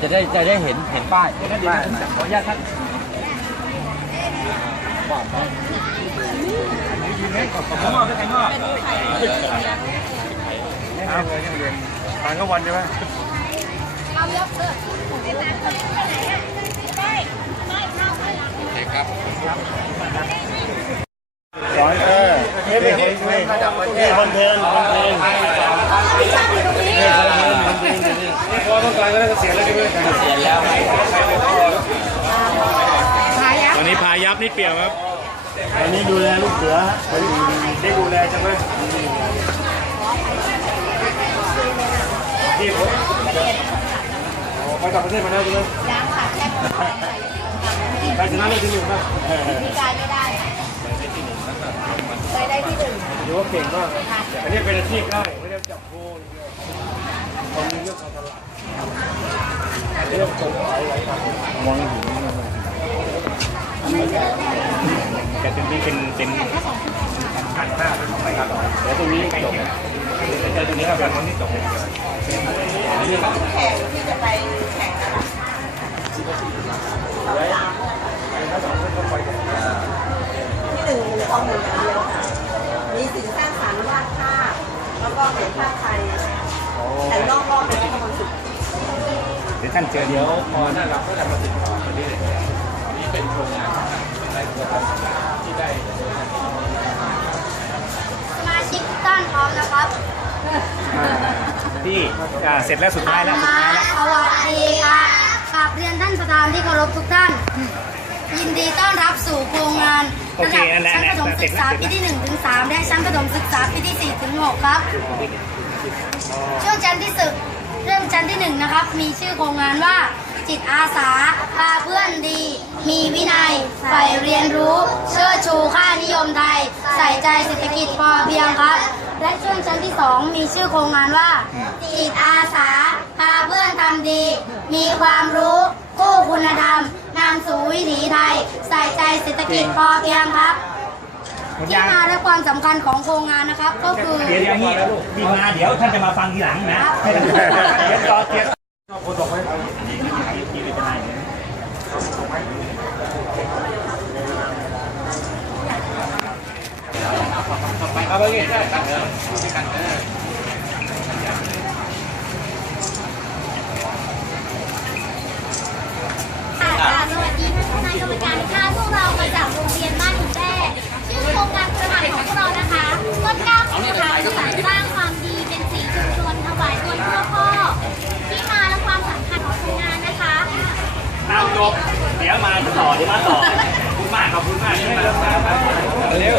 จะได้จะได้เห็นเห็นป้ายขออนุญาตท่านทานก็วันใช่ไหมร้อยเออนี่นี่นี่นี่คอนเทนต์คอนเทนต์นี่คอนเทนต์คอนเทนต์ นี่พอต้องการก็ได้เสียแล้วใช่ไหมเสียแล้วตอนนี้พายับนี่เปลี่ยวครับ ตอนนี้ดูแลลูกเสือได้ดูแลใช่ไหมที่ผมไปต่างประเทศมาแล้วใช่ไหมยังค่ะแค่คนไทยค่ะใครชนะเลิศที่หนึ่งบ้างพิการไม่ได้ค่ะเคยได้ที่หนึ่งถือว่าเก่งมาก อันนี้เป็นอาชีพได้ไม่ได้จับโค้ อย่างเดียวคนเรื่องการตลาดเรื่องคนขายหลายอย่างมองถึงแต่ตรงนี้เป็นเป็นการฆ่าเป็นของไปครับเดี๋ยวตรงนี้จบเดี๋ยวตรงนี้ครับตรงนี้จบแข่งที่จะไปแข่งนะคะที่หนึ่งของหนึ่งอย่างเดียวค่ะมีสินสร้างสรรค์วาดภาพแล้วก็เขียนภาพไทย แต่นอกรอบเป็นรัฐมนตรีเดี๋ยวท่านเจอเดี๋ยวพอหน้าเราก็จะมาติดต่อกันนี่เลยนี่เป็นโครงงานอะไรตัวที่ได้สมาชิกทุกท่านพร้อมนะครับที่เสร็จแล้วสุดท้ายแล้วสุดท้ายแล้วสวัสดีค่ะกราบเรียนท่านประธานที่เคารพทุกท่าน ยินดีต้อนรับสู่โครงงานระดับชั้นประถมศึกษาปีที่1ถึง3และชั้นประถมศึกษาปีที่4ถึง6ครับ ช่วงชั้นที่สึกเรื่องชั้นที่หนึ่งนะครับ มีชื่อโครงงานว่า จิตอาสาพาเพื่อนดี มีวินัยใฝ่เรียนรู้ เชิดชูค่านิยมไทย ใส่ใจเศรษฐกิจพอเพียงครับ และช่วงชั้นที่สองมีชื่อโครงงานว่า จิตอาสาพาเพื่อนทำดี มีความรู้กู้คุณธรรมนำสู่วิถีไทย ใส่ใจเศรษฐกิจพอเพียงครับ ที่มาและความสำคัญของโครงงานนะครับ ก็คือเดี๋ยวอย่างนี้มีมาเดี๋ยวท่านจะมาฟังทีหลังนะให้ท่านเดี๋ยวต่อเทียบคนต่อไป เอาไปเงี้ยได้ครับเดี๋ยวด้วยกันเออ ค่ะสวัสดีท่านคณะกรรมการค่ะพวกเรามาจากโรงเรียนบ้านหินแต้ชื่อโครงการประมาณของพวกเรานะคะต้นกล้าของทาง สารสร้างความดีเป็นสีชุมชนถวายตนเพื่อพ่อที่มาและความสำคัญของโครงงานนะคะเอาจบเดี๋ยวมาต่อเดี๋ยวมาต่อคุณมากขอบคุณมากที่มาเร็ว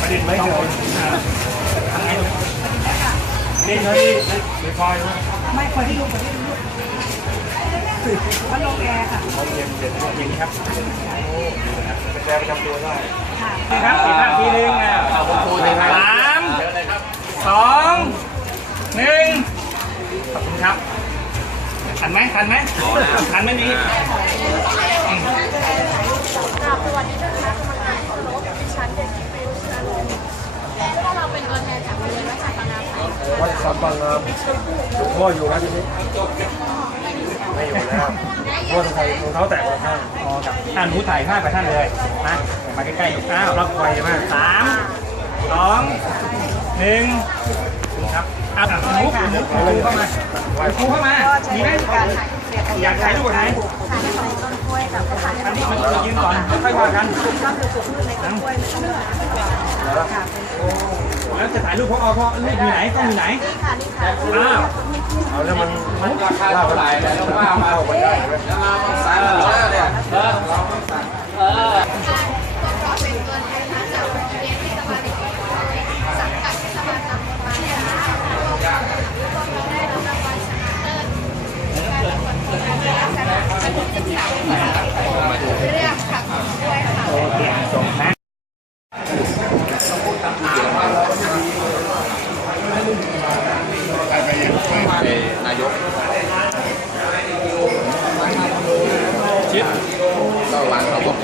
ประเด็นไม่เกินนี่เฮ้ยไม่พอยมั้ยไม่พอยที่ลูกพอที่ลูกพัดลมแอร์ค่ะเขาเย็นเย็นอย่างนี้ครับโอ้เป็นแอร์ประจำตัวได้นี่ครับอีกท่านทีนึงอะเอาคุณครูเลยครับ สองหนึ่งขอบคุณครับทันไหมทันไหมทันไหมนี้กราบสวัสดีท่านคณะกรรมการที่เคารพดิฉันเด็กหญิงปิวชนาลงพวกเราเป็นตัวแทนจากโรงเรียนวัดสัมปนาไทยวัดสัมปังงามหลวงพ่ออยู่นะทีนี้ไม่อยู่แล้วพ่อใส่รองเท้าแตะมาข้างอ๋อครับท่านหนูถ่ายภาพกับท่านเลยมามาใกล้ๆอยู่อ้าวรับไฟไหมสามสอง หนึ่งครับอะหนูหนูครูเข้ามาครูเข้ามามีไหมอยากถ่ายรูปกับใครถ่ายในของต้นกล้วยกับประธานอันนี้มันยืนก่อนค่อยว่ากันก็คือปลูกพืชในต้นกล้วยไม่ต้องมาค่ะแล้วจะถ่ายรูปพอพอรูปอยู่ไหนต้องอยู่ไหนนี่ค่ะนี่ค่ะอ้าวเอาแล้วมันมันราคาเท่าไหร่แล้วว่ามาเข้าไปได้ไหมแล้วมาสายแล้วเนี่ยเออเออ นายกชิดก็วางเขาบอก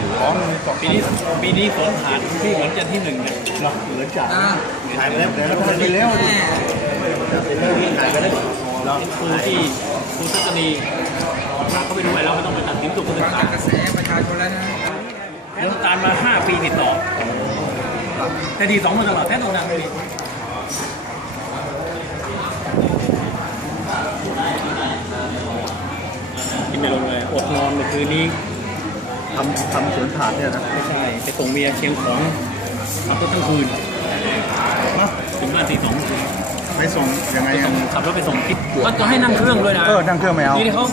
ของปีนี้ปีนี้ฝนผ่านที่เหมือนจะที่หนึ่งเนี่ยเหมือนจะถ่ายไปแล้วเดี๋ยวเราไปเร็วครูที่ครูทัศนีเขาไปดูไอ้เราไม่ต้องไปตัดสินสุขศึกษากระแสประชาชนแล้วนะแพ้ตานมา 5 ปีติดต่อแต่ดีสองมาตลอดแพ้ตรงนั้นไม่ดี กิน ไปลงเลยอดนอนเมื่อคืนนี้ทำทำสวนถาดเนี่ยนะไม่ใช่ไปส่งเมียเชียงของขับรถทั้งคืนถึงบ้านตีสองไปส่งยังไงไปส่งขับรถไปส่งทิศก็จะให้นั่งเครื่องด้วยนะเออนั่งเครื่องไม่เอา นี่เขา